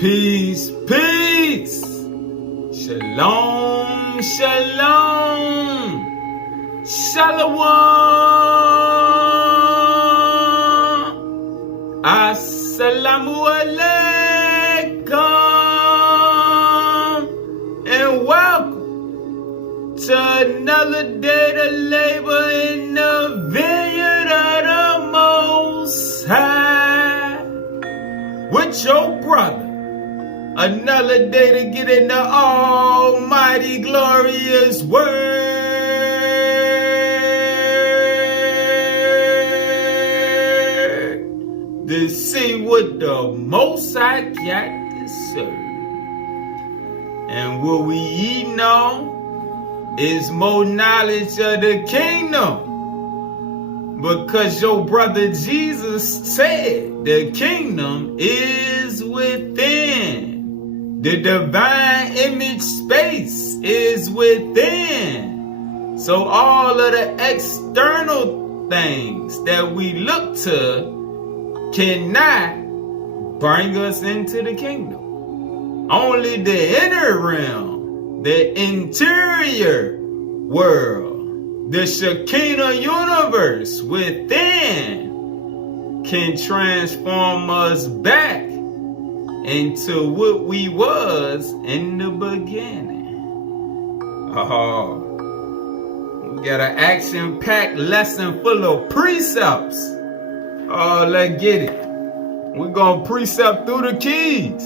Peace, peace. Shalom, shalom. Shalom. Assalamu alaikum. And welcome to another day to labor in the vineyard of the Most High with your brother. Another day to get in the almighty glorious word to see what the Most High got to serve. And what we eating on is more knowledge of the kingdom. Because your brother Jesus said the kingdom is within. The divine image space is within. So all of the external things that we look to cannot bring us into the kingdom. Only the inner realm, the interior world, the Shekinah universe within can transform us back into what we was in the beginning. Oh, we got an action-packed lesson full of precepts. Oh, let's get it. We're gonna precept through the keys.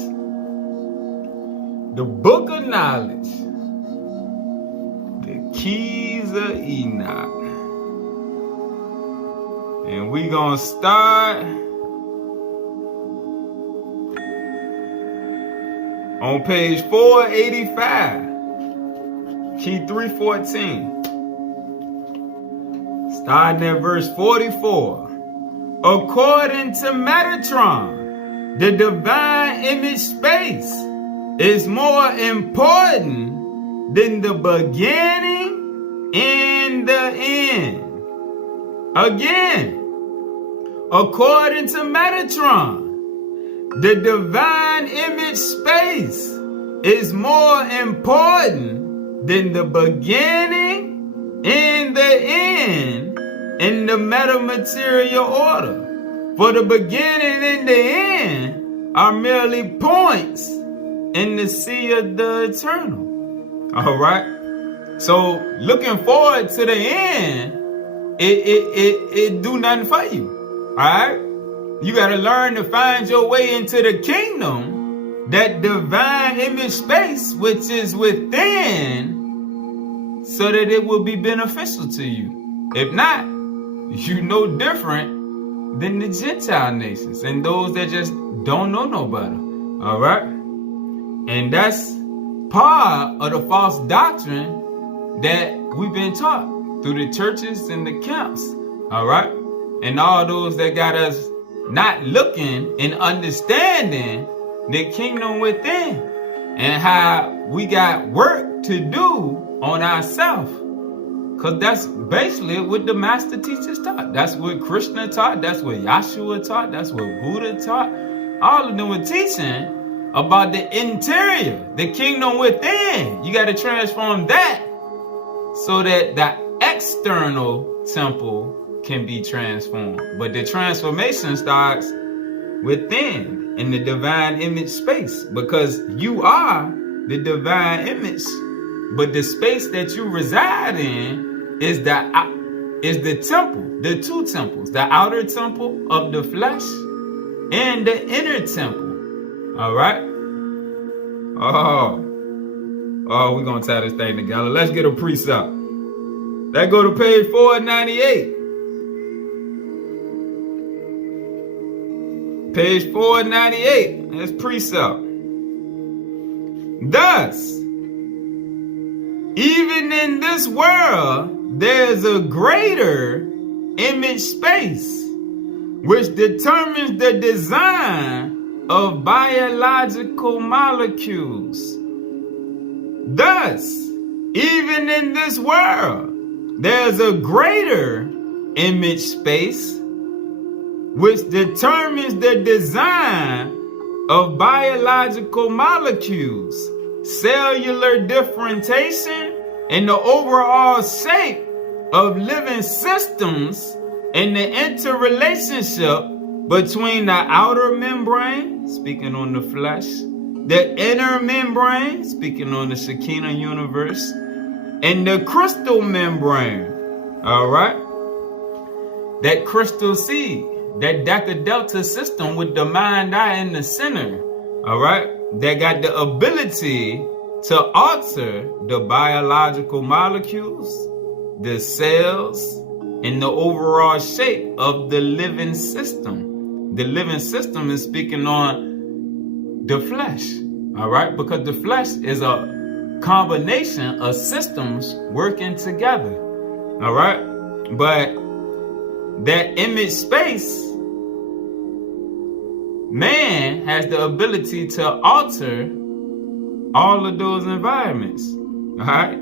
The book of knowledge. The keys of Enoch. And we gonna start on page 485, key 314, starting at verse 44. According to Metatron, the divine image space is more important than the beginning and the end. Again, according to Metatron, the divine image space is more important than the beginning and the end in the metamaterial order. For the beginning and the end are merely points in the sea of the eternal. All right. So looking forward to the end, it do nothing for you. All right. You got to learn to find your way into the kingdom, that divine image space, which is within, so that it will be beneficial to you. If not, you no different than the Gentile nations and those that just don't know no better. All right. And that's part of the false doctrine that we've been taught through the churches and the camps. All right. And all those that got us not looking and understanding the kingdom within and how we got work to do on ourselves. Because that's basically what the master teachers taught. That's what Krishna taught. That's what Yahshua taught. That's what Buddha taught. All of them were teaching about the interior, the kingdom within. You got to transform that so that the external temple can be transformed. But the transformation starts within, in the divine image space, because you are the divine image. But the space that you reside in is the temple, the two temples, the outer temple of the flesh and the inner temple. All right. Oh, we're gonna tie this thing together. Let's get a precept. Let's go to page 498. Page 498, that's precept. Thus, even in this world, there's a greater image space, which determines the design of biological molecules. Thus, even in this world, there's a greater image space which determines the design of biological molecules, cellular differentiation, and the overall shape of living systems, and the interrelationship between the outer membrane, speaking on the flesh, the inner membrane, speaking on the Shekinah universe, and the crystal membrane. All right? That crystal seed, that Deca-Delta system with the mind eye in the center. All right? That got the ability to alter the biological molecules, the cells, and the overall shape of the living system. The living system is speaking on the flesh, all right? Because the flesh is a combination of systems working together, all right? But that image space, man has the ability to alter all of those environments, all right?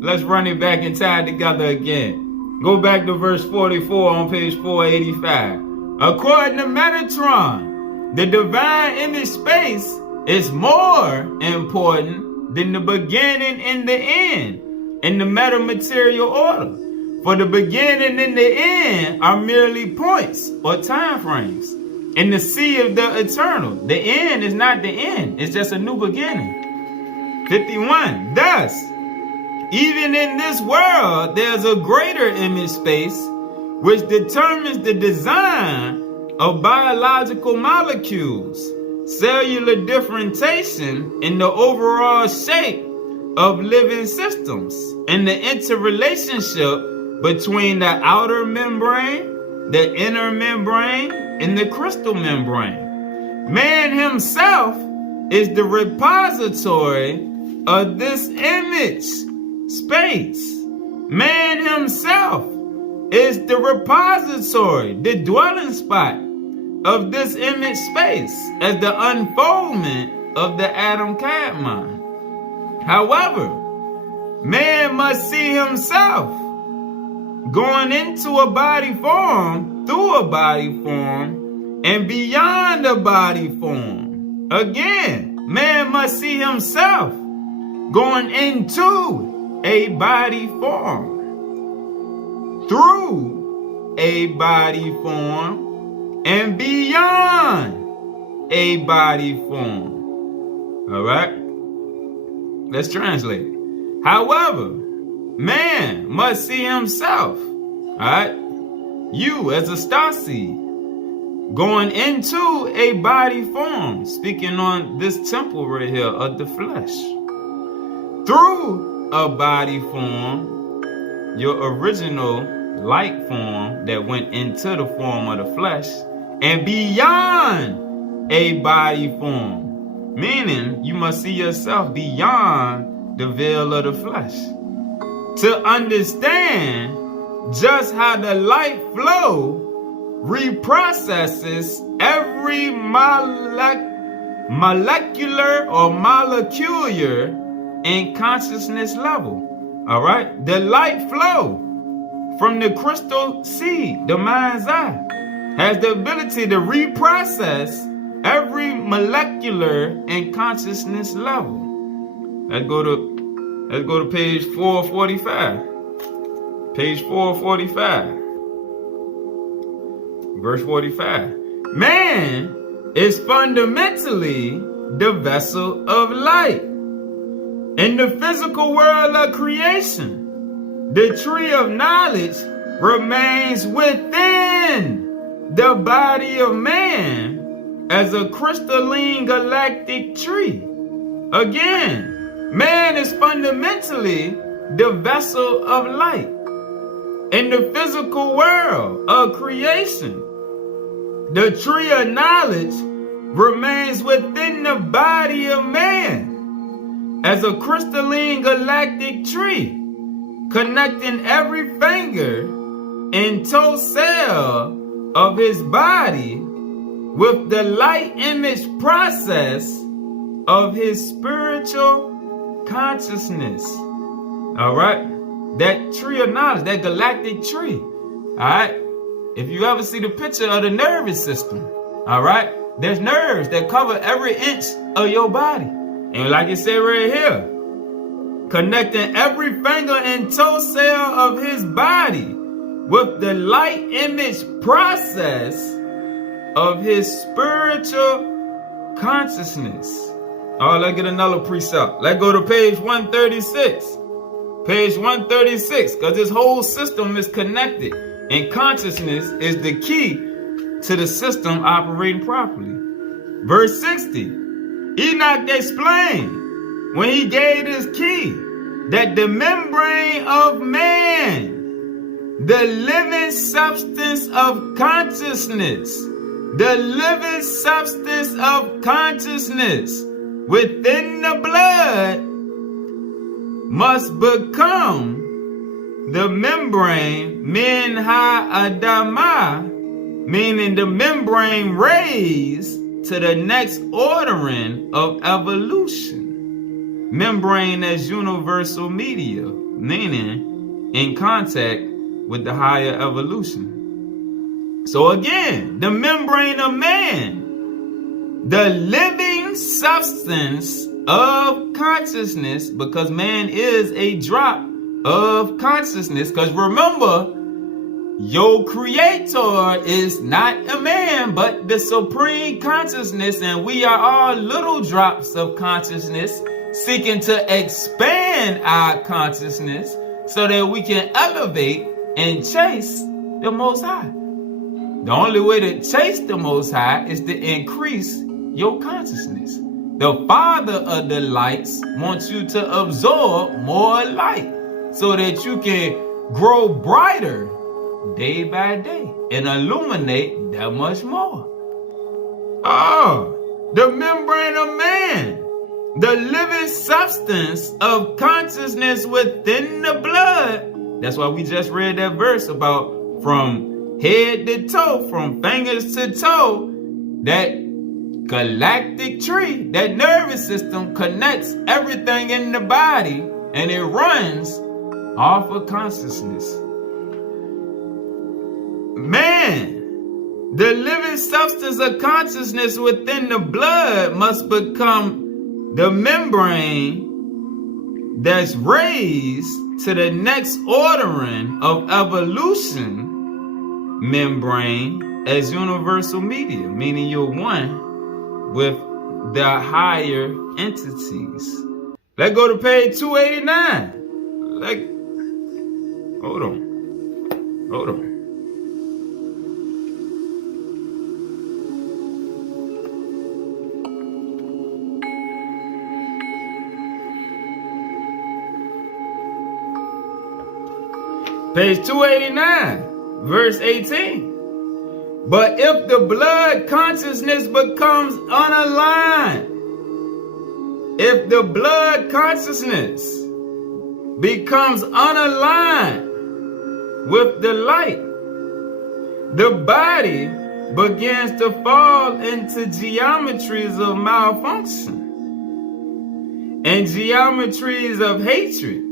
Let's run it back and tie it together again. Go back to verse 44 on page 485. According to Metatron, the divine image space is more important than the beginning and the end in the metamaterial order. For the beginning and the end are merely points or time frames in the sea of the eternal. The end is not the end. It's just a new beginning. 51. Thus, even in this world, there's a greater image space which determines the design of biological molecules, cellular differentiation, and the overall shape of living systems, and the interrelationship between the outer membrane, the inner membrane, and the crystal membrane. Man himself is the repository of this image space. Man himself is the repository, the dwelling spot of this image space as the unfoldment of the Adam-Cad mind. However, man must see himself going into a body form, through a body form, and beyond a body form. Again, man must see himself going into a body form, through a body form, and beyond a body form. All right? Let's translate. However, man must see himself, all right? You as a star seed, going into a body form, speaking on this temple right here of the flesh, through a body form, your original light form that went into the form of the flesh, and beyond a body form, meaning you must see yourself beyond the veil of the flesh to understand just how the light flow reprocesses every molecular or molecular in consciousness level. All right? The light flow from the crystal seed, the mind's eye, has the ability to reprocess every molecular and consciousness level. Let's go to page 445. Page 445. Verse 45. Man is fundamentally the vessel of light. In the physical world of creation, the tree of knowledge remains within the body of man as a crystalline galactic tree. Again, man is fundamentally the vessel of light. In the physical world of creation, the tree of knowledge remains within the body of man as a crystalline galactic tree, connecting every finger and toe cell of his body with the light image process of his spiritual consciousness. All right? That tree of knowledge, that galactic tree. All right? If you ever see the picture of the nervous system, all right? There's nerves that cover every inch of your body. And like it said right here, connecting every finger and toe cell of his body with the light image process of his spiritual consciousness. Oh, let's get another precept. Let's go to page 136. Page 136, because this whole system is connected. And consciousness is the key to the system operating properly. Verse 60. Enoch explained when he gave this key that the membrane of man, the living substance of consciousness, the living substance of consciousness within the blood must become the membrane min ha-adamah, meaning the membrane raised to the next ordering of evolution. Membrane as universal media, meaning in contact with the higher evolution. So again, the membrane of man, the living substance of consciousness, because man is a drop of consciousness. Because remember, your creator is not a man, but the supreme consciousness, and we are all little drops of consciousness seeking to expand our consciousness so that we can elevate and chase the Most High. The only way to chase the Most High is to increase your consciousness. The Father of the lights wants you to absorb more light so that you can grow brighter day by day and illuminate that much more. Oh, the membrane of man, the living substance of consciousness within the blood. That's why we just read that verse about from head to toe, from fingers to toe, that galactic tree, that nervous system connects everything in the body and it runs off of consciousness. Man, the living substance of consciousness within the blood must become the membrane that's raised to the next ordering of evolution, membrane as universal media, meaning you're one with the higher entities. Let's go to page 289. Hold on. Page 289, verse 18. But if the blood consciousness becomes unaligned, if the blood consciousness becomes unaligned with the light, the body begins to fall into geometries of malfunction and geometries of hatred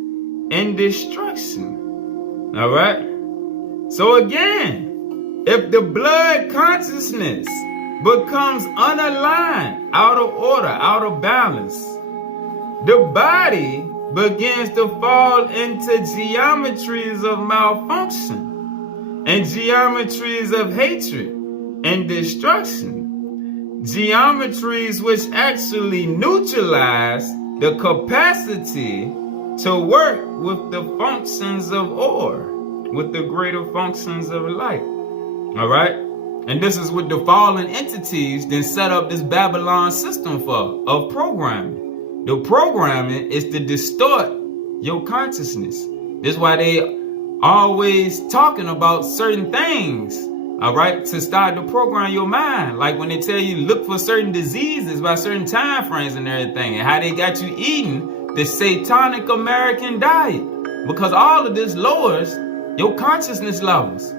and destruction. All right? So again, if the blood consciousness becomes unaligned, out of order, out of balance, the body begins to fall into geometries of malfunction and geometries of hatred and destruction. Geometries which actually neutralize the capacity to work with the functions of order, with the greater functions of light. All right? And this is what the fallen entities then set up this Babylon system for, of programming. The programming is to distort your consciousness. This is why they always talking about certain things, all right, to start to program your mind. Like when they tell you look for certain diseases by certain time frames and everything, and how they got you eating the satanic American diet, because all of this lowers your consciousness levels.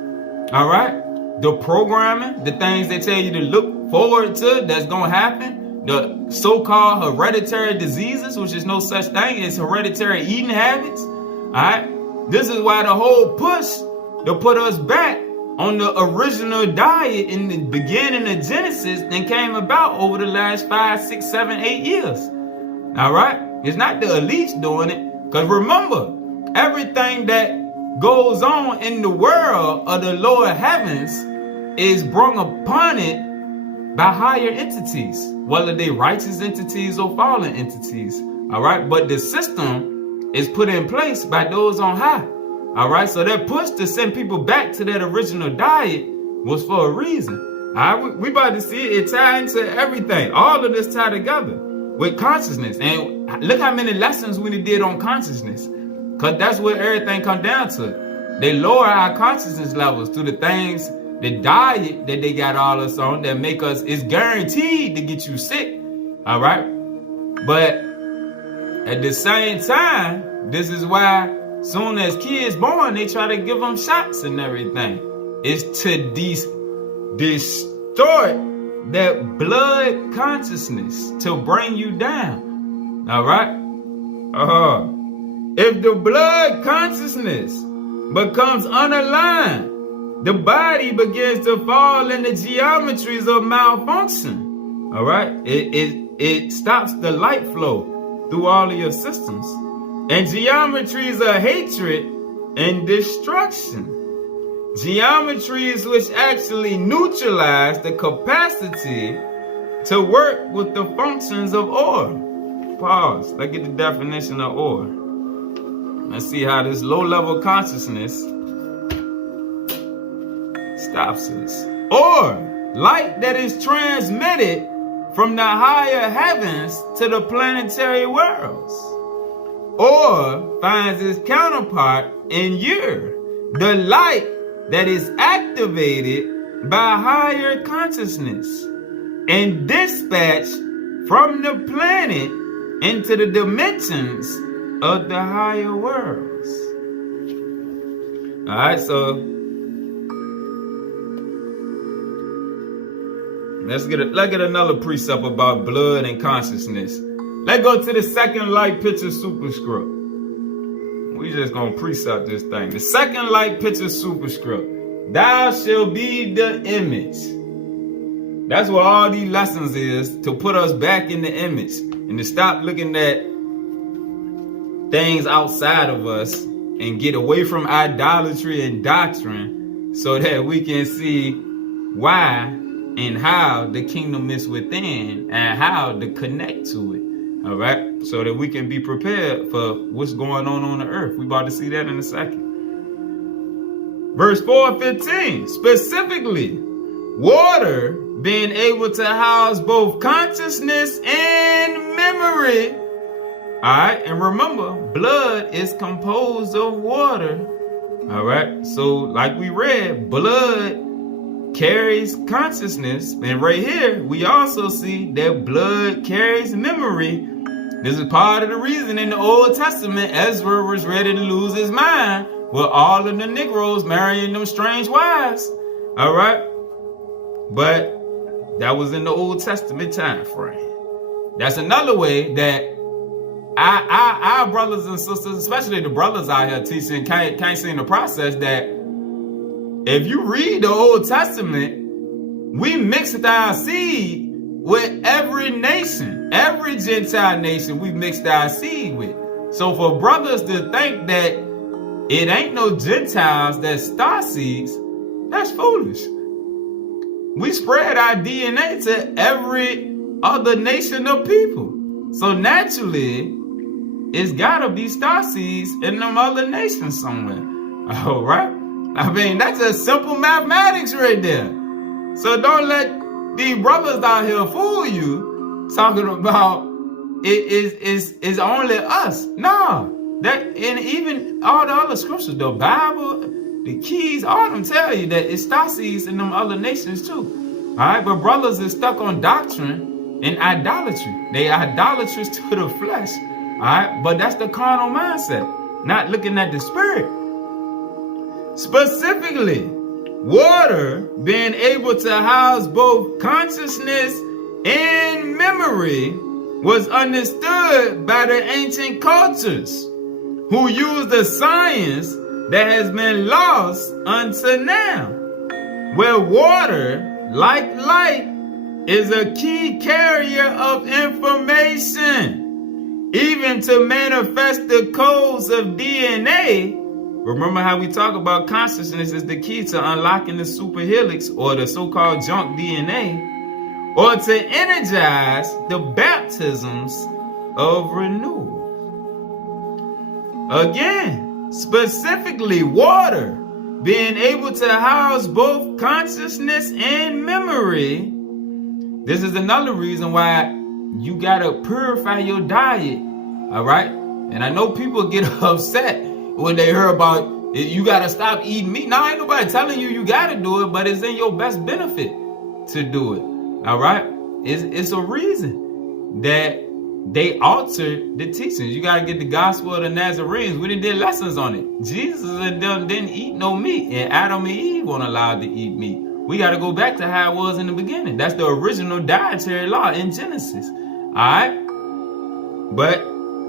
All right? The programming, the things they tell you to look forward to that's going to happen, the so-called hereditary diseases, which is no such thing as hereditary eating habits. All right? This is why the whole push to put us back on the original diet in the beginning of Genesis than came about over the last 5, 6, 7, 8 years. All right? It's not the elites doing it. Because remember, everything that goes on in the world of the lower heavens is brought upon it by higher entities, whether they righteous entities or fallen entities. All right? But the system is put in place by those on high. All right? So that push to send people back to that original diet was for a reason. All right? We about to see it tie into everything. All of this tie together with consciousness. And look how many lessons we did on consciousness. Because that's what everything comes down to. They lower our consciousness levels through the things, the diet that they got all us on that make us, it's guaranteed to get you sick. All right? But at the same time, this is why soon as kids born, they try to give them shots and everything. It's to distort that blood consciousness to bring you down. All right? If the blood consciousness becomes unaligned, the body begins to fall in the geometries of malfunction. All right? It stops the light flow through all of your systems. And geometries of hatred and destruction. Geometries which actually neutralize the capacity to work with the functions of order. Pause. Let's get the definition of order. Let's see how this low-level consciousness stops us. Or light that is transmitted from the higher heavens to the planetary worlds. Or finds its counterpart in Ur, the light that is activated by higher consciousness and dispatched from the planet into the dimensions of the higher worlds. All right, so let's get another precept about blood and consciousness. Let's go to the second light picture superscript. We just gonna precept this thing. The second light picture superscript. Thou shalt be the image. That's what all these lessons is, to put us back in the image and to stop looking at things outside of us and get away from idolatry and doctrine so that we can see why and how the kingdom is within and how to connect to it. All right, so that we can be prepared for what's going on the earth. We about to see that in a second. Verse 4:15, specifically, water being able to house both consciousness and memory. All right, and remember, blood is composed of water. All right, so like we read, blood carries consciousness, and right here we also see that blood carries memory. This is part of the reason in the Old Testament Ezra was ready to lose his mind with all of the Negroes marrying them strange wives. All right, but that was in the Old Testament time frame. That's another way that our brothers and sisters, especially the brothers out here teaching, can't see in the process that if you read the Old Testament, we mixed our seed with every nation, every Gentile nation we mixed our seed with. So for brothers to think that it ain't no Gentiles that's star seeds, that's foolish. We spread our DNA to every other nation of people. So naturally, it's gotta be star seeds in them other nations somewhere. All right? I mean, that's just simple mathematics right there. So don't let these brothers out here fool you, talking about it's only us. No, that, and even all the other scriptures, the Bible, the keys, all of them tell you that it's star seeds in them other nations too. All right, but brothers is stuck on doctrine and idolatry. They idolatrous to the flesh. All right, but that's the carnal mindset, not looking at the spirit. Specifically, water being able to house both consciousness and memory was understood by the ancient cultures who used the science that has been lost until now. where water, like light, is a key carrier of information, even to manifest the codes of DNA. Remember how we talk about consciousness is the key to unlocking the superhelix or the so-called junk DNA, or to energize the baptisms of renewal. Again, specifically water, being able to house both consciousness and memory. This is another reason why you gotta purify your diet, all right? And I know people get upset when they hear about you gotta stop eating meat. Now, ain't nobody telling you gotta do it, but it's in your best benefit to do it, all right? It's a reason that they altered the teachings. You gotta get the gospel of the Nazarenes. We did lessons on it. Jesus and them didn't eat no meat, and Adam and Eve weren't allowed to eat meat. We got to go back to how it was in the beginning. That's the original dietary law in Genesis. All right? But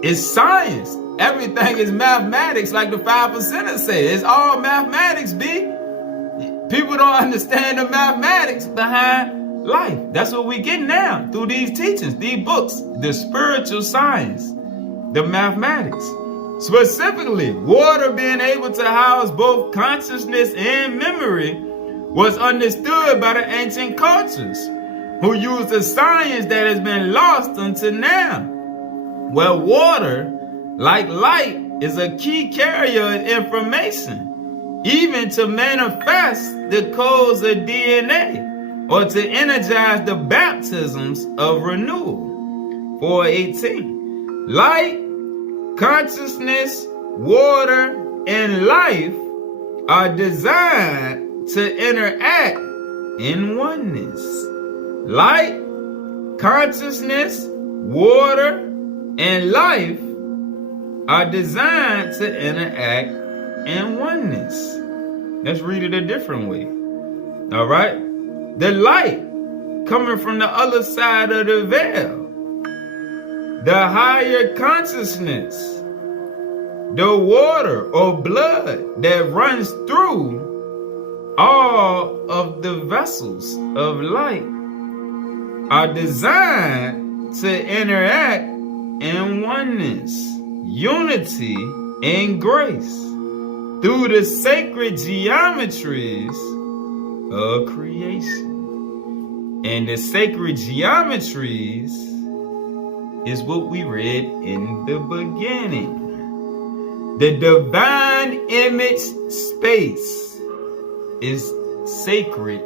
it's science. Everything is mathematics, like the 5%ers say. It's all mathematics, B. People don't understand the mathematics behind life. That's what we get now through these teachings, these books, the spiritual science, the mathematics. Specifically, water being able to house both consciousness and memory was understood by the ancient cultures, who used a science that has been lost until now, where water, like light, is a key carrier of information, even to manifest the codes of DNA, or to energize the baptisms of renewal. 418. Light, consciousness, water, and life are designed to interact in oneness. Light, consciousness, water, and life are designed to interact in oneness. Let's read it a different way. All right? The light coming from the other side of the veil, the higher consciousness, the water or blood that runs through all of the vessels of light are designed to interact in oneness, unity, and grace through the sacred geometries of creation. And the sacred geometries is what we read in the beginning. The divine image space is sacred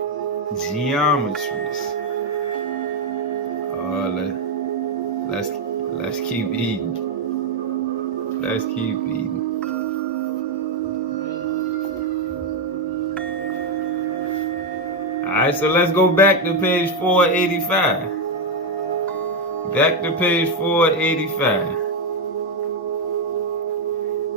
geometries. Let's keep eating. Let's keep eating. Alright, so let's go back to page 485. Back to page 485.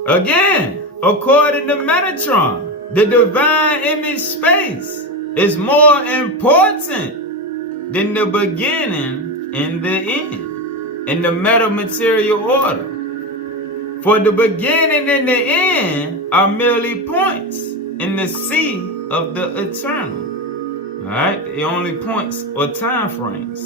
Again, according to Metatron, the divine image space is more important than the beginning and the end in the metamaterial order. For the beginning and the end are merely points in the sea of the eternal. Alright, they only points or time frames.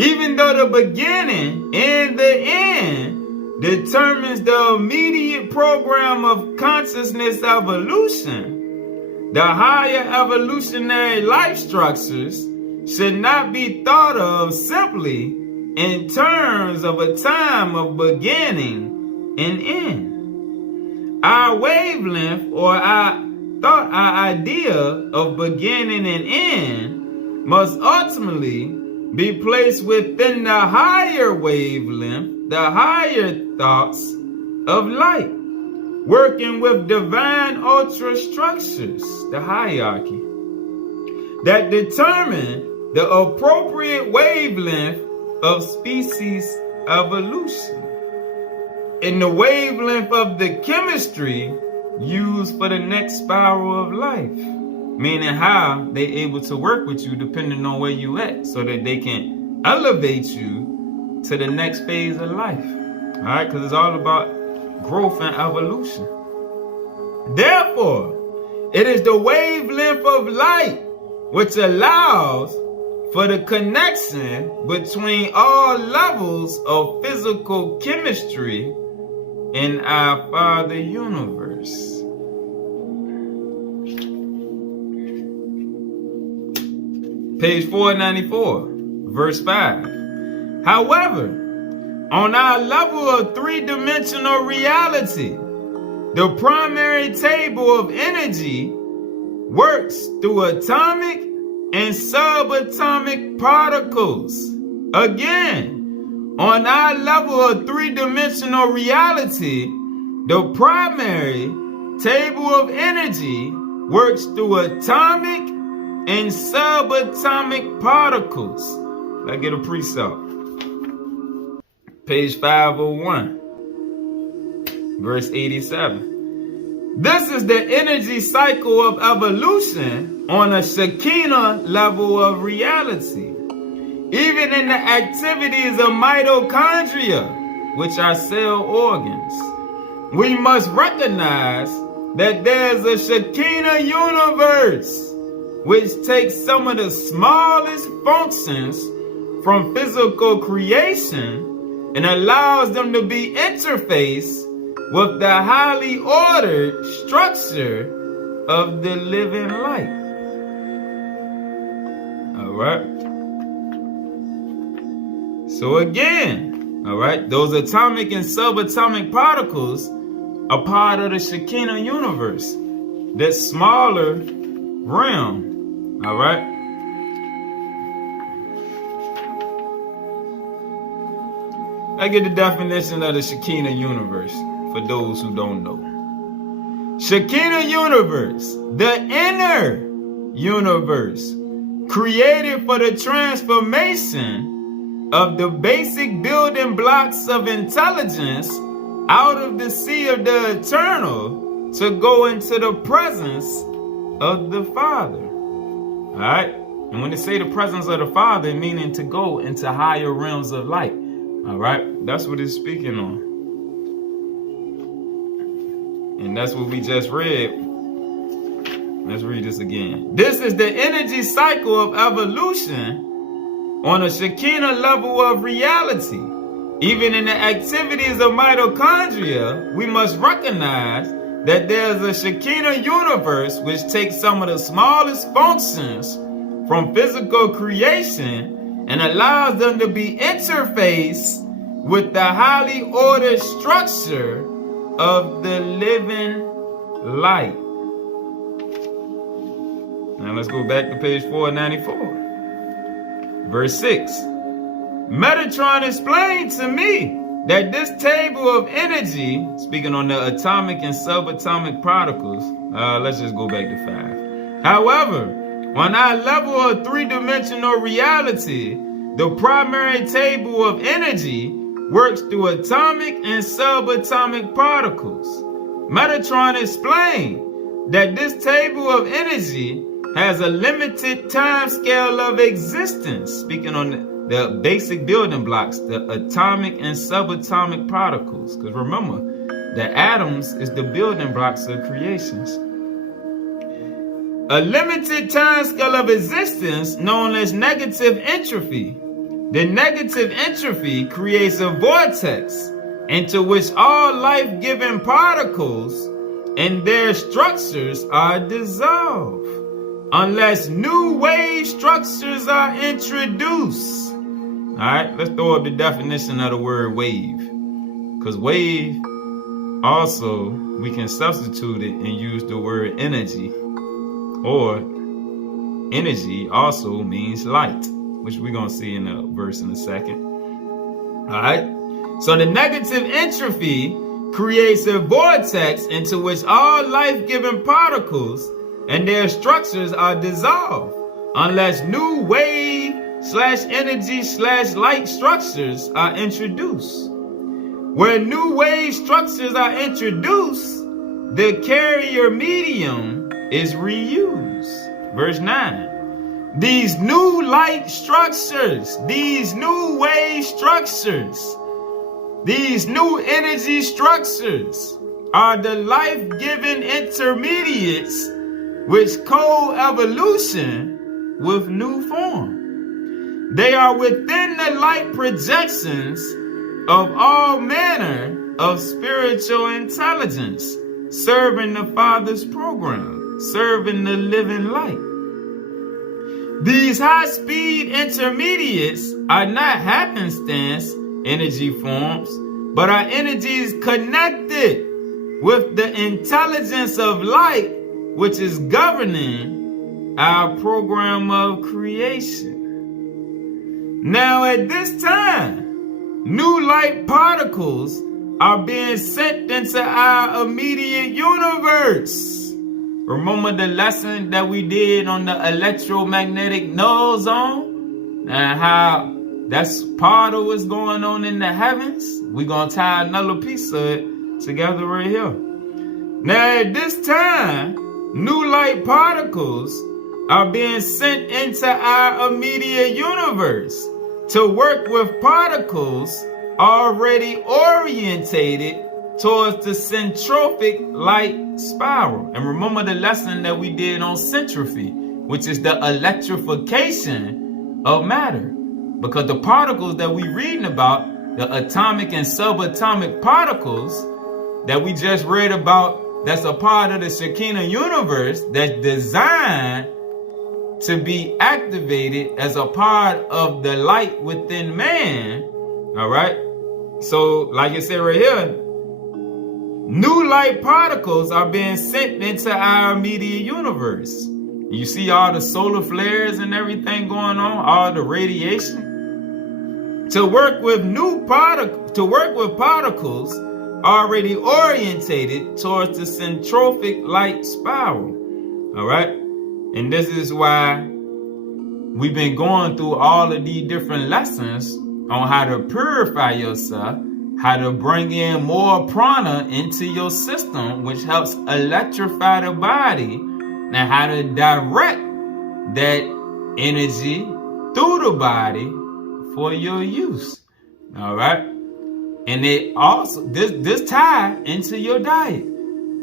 Even though the beginning and the end determines the immediate program of consciousness evolution, the higher evolutionary life structures should not be thought of simply in terms of a time of beginning and end. Our wavelength or our idea of beginning and end must ultimately be placed within the higher wavelength, the higher thoughts of light, working with divine ultra structures, the hierarchy, that determine the appropriate wavelength of species evolution, in the wavelength of the chemistry used for the next spiral of life, meaning how they able to work with you depending on where you at, so that they can elevate you to the next phase of life. All right, because it's all about growth and evolution. Therefore, it is the wavelength of light which allows for the connection between all levels of physical chemistry in our Father Universe. Page 494, verse 5. However, on our level of three-dimensional reality, the primary table of energy works through atomic and subatomic particles. Again, on our level of three-dimensional reality, the primary table of energy works through atomic and subatomic particles. Let's get a precept. Page 501, verse 87. This is the energy cycle of evolution on a Shekinah level of reality. Even in the activities of mitochondria, which are cell organs, we must recognize that there's a Shekinah universe which takes some of the smallest functions from physical creation and allows them to be interfaced with the highly ordered structure of the living light. All right. So again, all right, those atomic and subatomic particles are part of the Shekinah universe, that smaller realm. All right. I get the definition of the Shekinah universe for those who don't know. Shekinah universe, the inner universe, created for the transformation of the basic building blocks of intelligence out of the sea of the eternal to go into the presence of the Father. All right? And when they say the presence of the Father, meaning to go into higher realms of light. All right? That's what it's speaking on. And that's what we just read. Let's read this again. This is the energy cycle of evolution on a Shekinah level of reality. Even in the activities of mitochondria, we must recognize that there's a Shekinah universe which takes some of the smallest functions from physical creation and allows them to be interfaced with the highly ordered structure of the living light. Now let's go back to page 494. Verse 6. Metatron explained to me that this table of energy, speaking on the atomic and subatomic particles, let's just go back to 5. However, on our level of three-dimensional reality, the primary table of energy works through atomic and subatomic particles. Metatron explained that this table of energy has a limited time scale of existence, speaking on the basic building blocks, the atomic and subatomic particles. Because remember, the atoms is the building blocks of creations. A limited time scale of existence known as negative entropy. The negative entropy creates a vortex into which all life-giving particles and their structures are dissolved unless new wave structures are introduced. All right, let's throw up the definition of the word wave. Because wave, also, we can substitute it and use the word energy. Or energy also means light, which we're going to see in a verse in a second. All right. So the negative entropy creates a vortex into which all life-giving particles and their structures are dissolved unless new wave/energy/light structures are introduced. Where new wave structures are introduced, the carrier medium is reused. Verse 9. These new light structures, these new wave structures, these new energy structures are the life-giving intermediates which co-evolution with new form. They are within the light projections of all manner of spiritual intelligence, serving the Father's program, serving the living light. These high-speed intermediates are not happenstance energy forms, but are energies connected with the intelligence of light, which is governing our program of creation. Now at this time, new light particles are being sent into our immediate universe. Remember the lesson that we did on the electromagnetic null zone? And how that's part of what's going on in the heavens? We're going to tie another piece of it together right here. Now at this time, new light particles are being sent into our immediate universe to work with particles already orientated towards the centropic light spiral. And remember the lesson that we did on centropy, which is the electrification of matter. Because the particles that we reading about, the atomic and subatomic particles that we just read about, that's a part of the Shekinah universe that's designed to be activated as a part of the light within man. All right. So like I said right here, new light particles are being sent into our immediate universe. You see all the solar flares and everything going on, all the radiation. To work with particles already orientated towards the centropic light spiral. All right. And this is why we've been going through all of these different lessons on how to purify yourself, how to bring in more prana into your system, which helps electrify the body, and how to direct that energy through the body for your use. All right. And it also, this tie into your diet.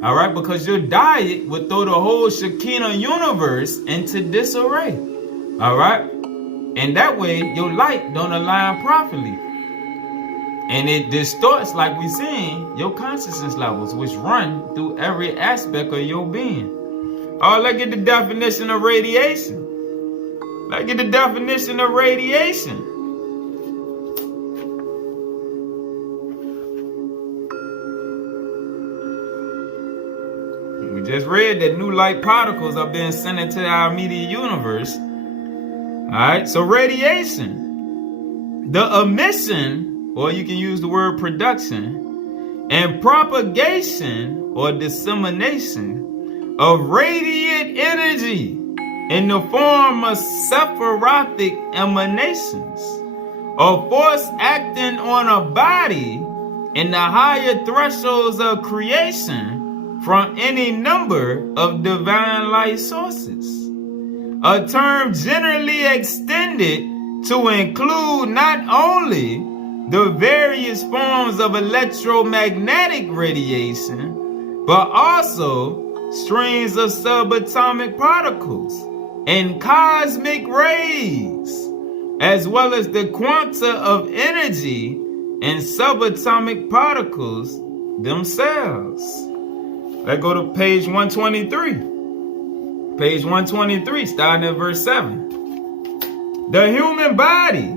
All right, because your diet would throw the whole Shekinah universe into disarray. All right, and that way your light don't align properly, and it distorts, like we seen, your consciousness levels, which run through every aspect of your being. Oh, let's get the definition of radiation. Let's get the definition of radiation. We just read that new light particles are being sent into our immediate universe. All right, so radiation, the emission, or you can use the word production, and propagation or dissemination of radiant energy in the form of sephirotic emanations, or force acting on a body in the higher thresholds of creation from any number of divine light sources. A term generally extended to include not only the various forms of electromagnetic radiation, but also streams of subatomic particles and cosmic rays, as well as the quanta of energy in subatomic particles themselves. Let's go to page 123. Page 123, starting at verse 7. The human body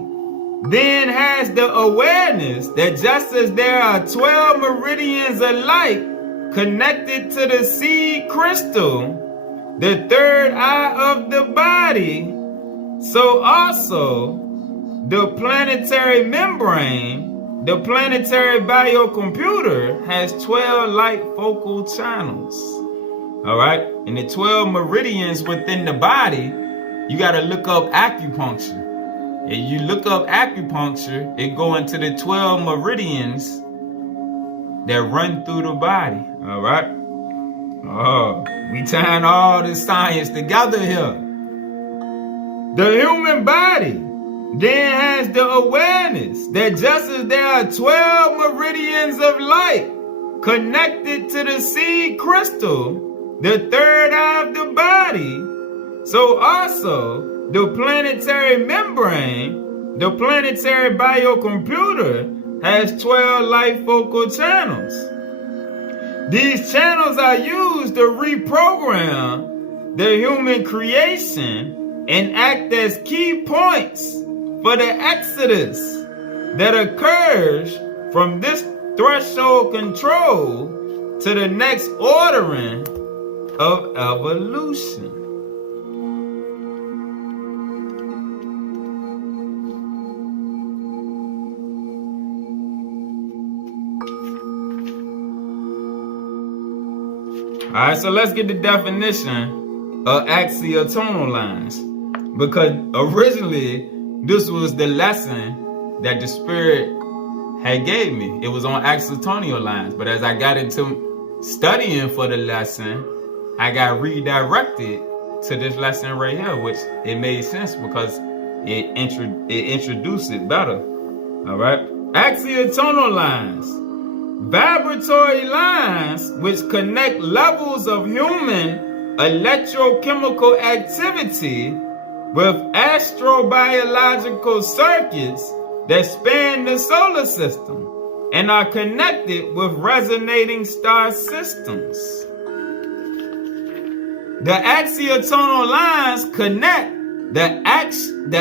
then has the awareness that just as there are 12 meridians of light connected to the seed crystal, the third eye of the body, so also the planetary membrane, the planetary biocomputer, has 12 light focal channels. All right, and the 12 meridians within the body, you got to look up acupuncture. And you look up acupuncture, it go into the 12 meridians that run through the body. All right. Oh, we tying all this science together here. The human body then has the awareness that just as there are 12 meridians of light connected to the seed crystal, the third eye of the body, so also the planetary membrane, the planetary biocomputer, has 12 light focal channels. These channels are used to reprogram the human creation and act as key points for the exodus that occurs from this threshold control to the next ordering of evolution. Alright, so let's get the definition of axial tonal lines. Because originally, this was the lesson that the Spirit had gave me. It was on axial tonal lines. But as I got into studying for the lesson, I got redirected to this lesson right here, which it made sense because it introduced it better. Alright? Axial tonal lines. Vibratory lines which connect levels of human electrochemical activity with astrobiological circuits that span the solar system and are connected with resonating star systems. The axial tonal lines connect the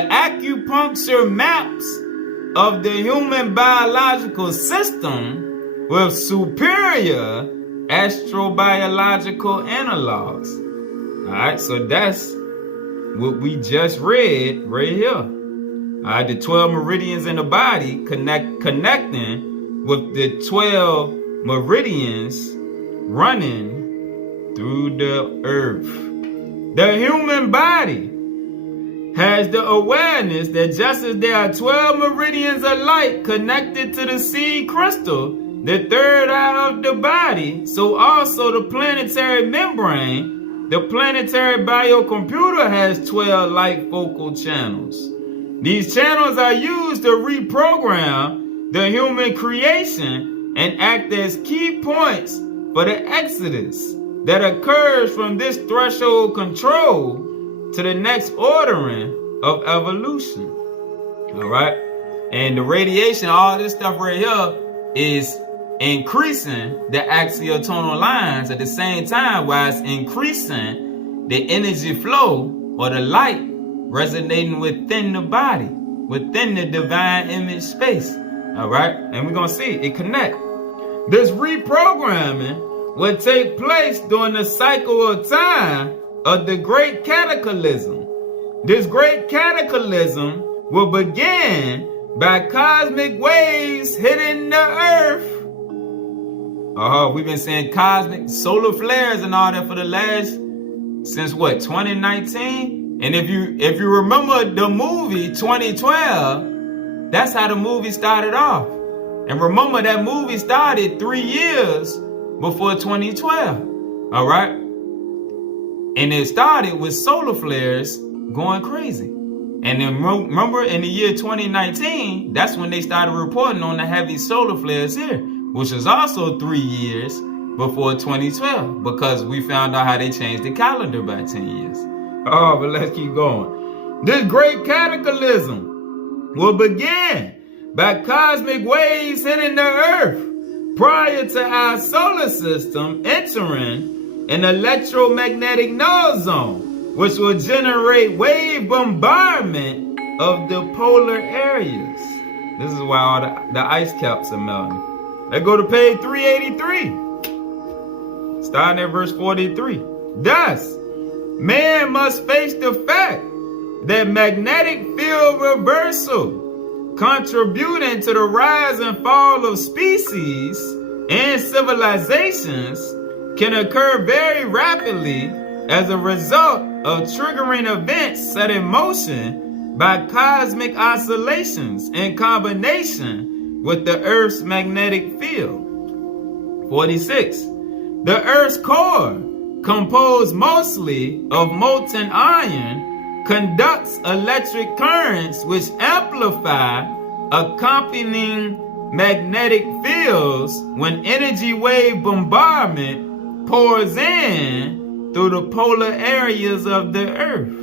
acupuncture maps of the human biological system with superior astrobiological analogs. Alright, so that's what we just read right here. Alright, the 12 meridians in the body connecting with the 12 meridians running through the earth. The human body has the awareness that just as there are 12 meridians of light connected to the seed crystal, the third eye of the body, so also the planetary membrane, the planetary biocomputer has 12 light focal channels. These channels are used to reprogram the human creation and act as key points for the exodus that occurs from this threshold control to the next ordering of evolution. All right? And the radiation, all this stuff right here is increasing the axial tonal lines at the same time while it's increasing the energy flow or the light resonating within the body, within the divine image space. All right? And we're going to see it connect. This reprogramming will take place during the cycle of time of the Great Cataclysm. This Great Cataclysm will begin by cosmic waves hitting the earth. We've been seeing cosmic solar flares and all that for the last, since what, 2019? And if you remember the movie 2012, that's how the movie started off. And remember that movie started 3 years before 2012. All right? And it started with solar flares going crazy. And then remember in the year 2019, that's when they started reporting on the heavy solar flares here, which was also 3 years before 2012, because we found out how they changed the calendar by 10 years. Oh, but let's keep going. This Great Cataclysm will begin by cosmic waves hitting the earth prior to our solar system entering an electromagnetic null zone, which will generate wave bombardment of the polar areas. This is why all the ice caps are melting. Let's go to page 383, starting at verse 43. Thus, man must face the fact that magnetic field reversal, contributing to the rise and fall of species and civilizations, can occur very rapidly as a result of triggering events set in motion by cosmic oscillations in combination with the Earth's magnetic field. 46. The Earth's core, composed mostly of molten iron, conducts electric currents which amplify accompanying magnetic fields when energy wave bombardment pours in through the polar areas of the Earth.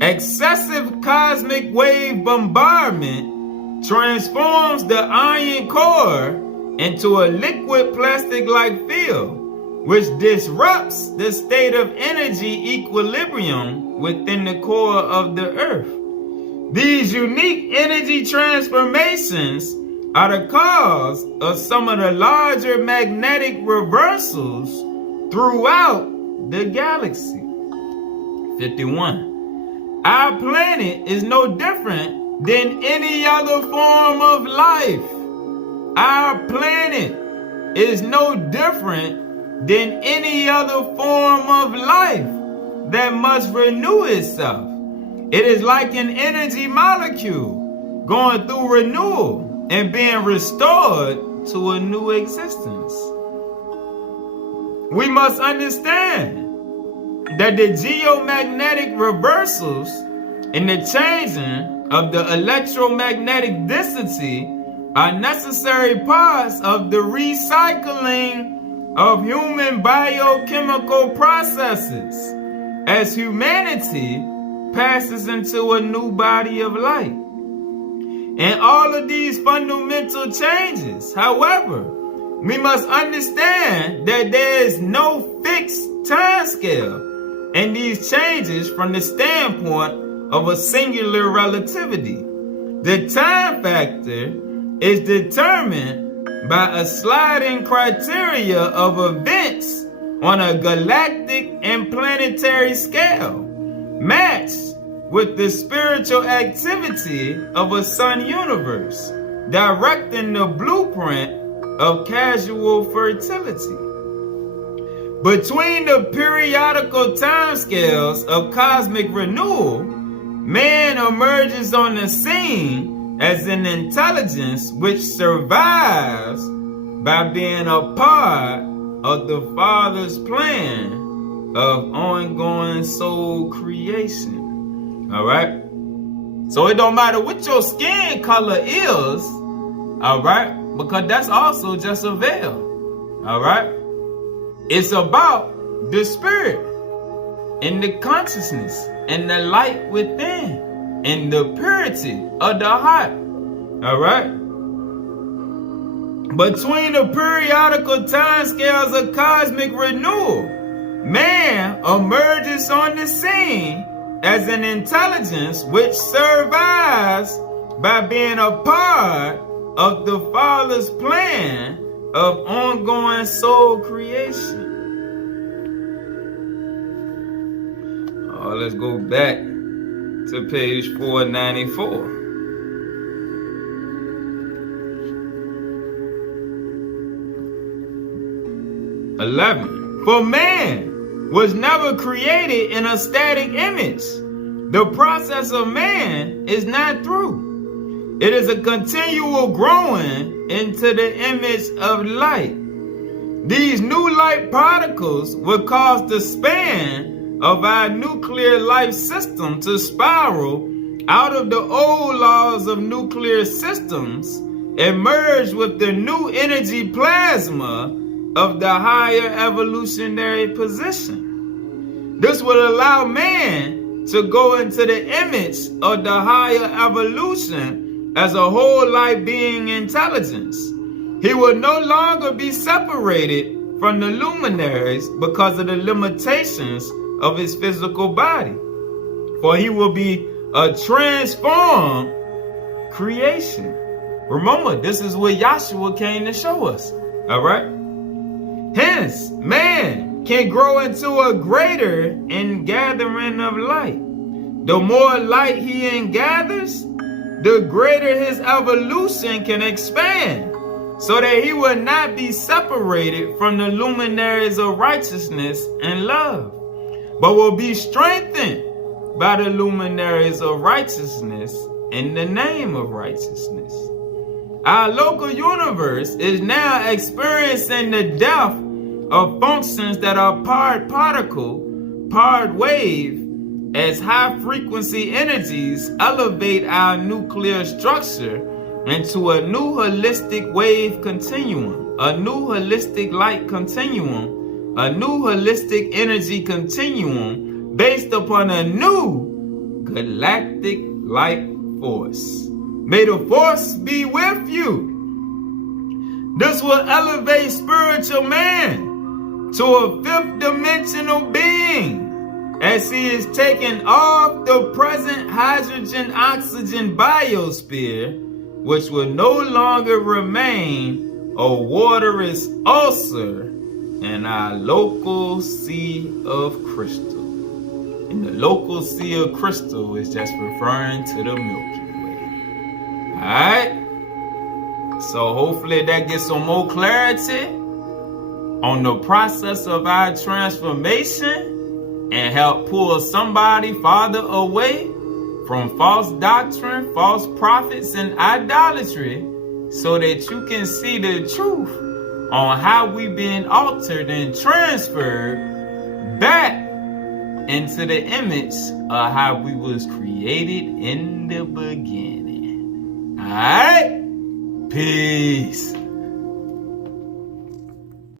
Excessive cosmic wave bombardment transforms the iron core into a liquid plastic-like field, which disrupts the state of energy equilibrium within the core of the Earth. These unique energy transformations are the cause of some of the larger magnetic reversals throughout the galaxy. 51. Our planet is no different than any other form of life. Our planet is no different than any other form of life that must renew itself. It is like an energy molecule going through renewal and being restored to a new existence. We must understand that the geomagnetic reversals and the changing of the electromagnetic density are necessary parts of the recycling of human biochemical processes as humanity passes into a new body of light. And all of these fundamental changes, however, we must understand that there is no fixed time scale in these changes from the standpoint of a singular relativity. The time factor is determined by a sliding criteria of events on a galactic and planetary scale, matched with the spiritual activity of a sun universe, directing the blueprint of casual fertility. Between the periodical timescales of cosmic renewal, man emerges on the scene as an intelligence which survives by being a part of the Father's plan of ongoing soul creation. All right? So it don't matter what your skin color is, all right? Because that's also just a veil, all right? It's about the spirit and the consciousness and the light within and the purity of the heart, all right? Between the periodical timescales of cosmic renewal, man emerges on the scene as an intelligence which survives by being a part of the Father's plan of ongoing soul creation. Oh, let's go back to page 494. For man was never created in a static image. The process of man is not through. It is a continual growing into the image of light. These new light particles will cause the span of our nuclear life system to spiral out of the old laws of nuclear systems and merge with the new energy plasma of the higher evolutionary position. This will allow man to go into the image of the higher evolution as a whole life being intelligence. He will no longer be separated from the luminaries because of the limitations of his physical body. For he will be a transformed creation. Remember, this is what Yahshua came to show us. All right? Hence, man can grow into a greater ingathering of light. The more light he ingathers, the greater his evolution can expand, so that he will not be separated from the luminaries of righteousness and love, but will be strengthened by the luminaries of righteousness in the name of righteousness. Our local universe is now experiencing the death of functions that are part particle, part wave, as high frequency energies elevate our nuclear structure into a new holistic wave continuum, a new holistic light continuum, a new holistic energy continuum based upon a new galactic life force. May the force be with you. This will elevate spiritual man to a fifth dimensional being as he is taking off the present hydrogen-oxygen biosphere, which will no longer remain a waterous ulcer in our local sea of crystal. And the local sea of crystal is just referring to the Milky Way. Alright? So hopefully that gets some more clarity on the process of our transformation and help pull somebody farther away from false doctrine, false prophets, and idolatry, so that you can see the truth on how we've been altered and transferred back into the image of how we was created in the beginning. All right? Peace.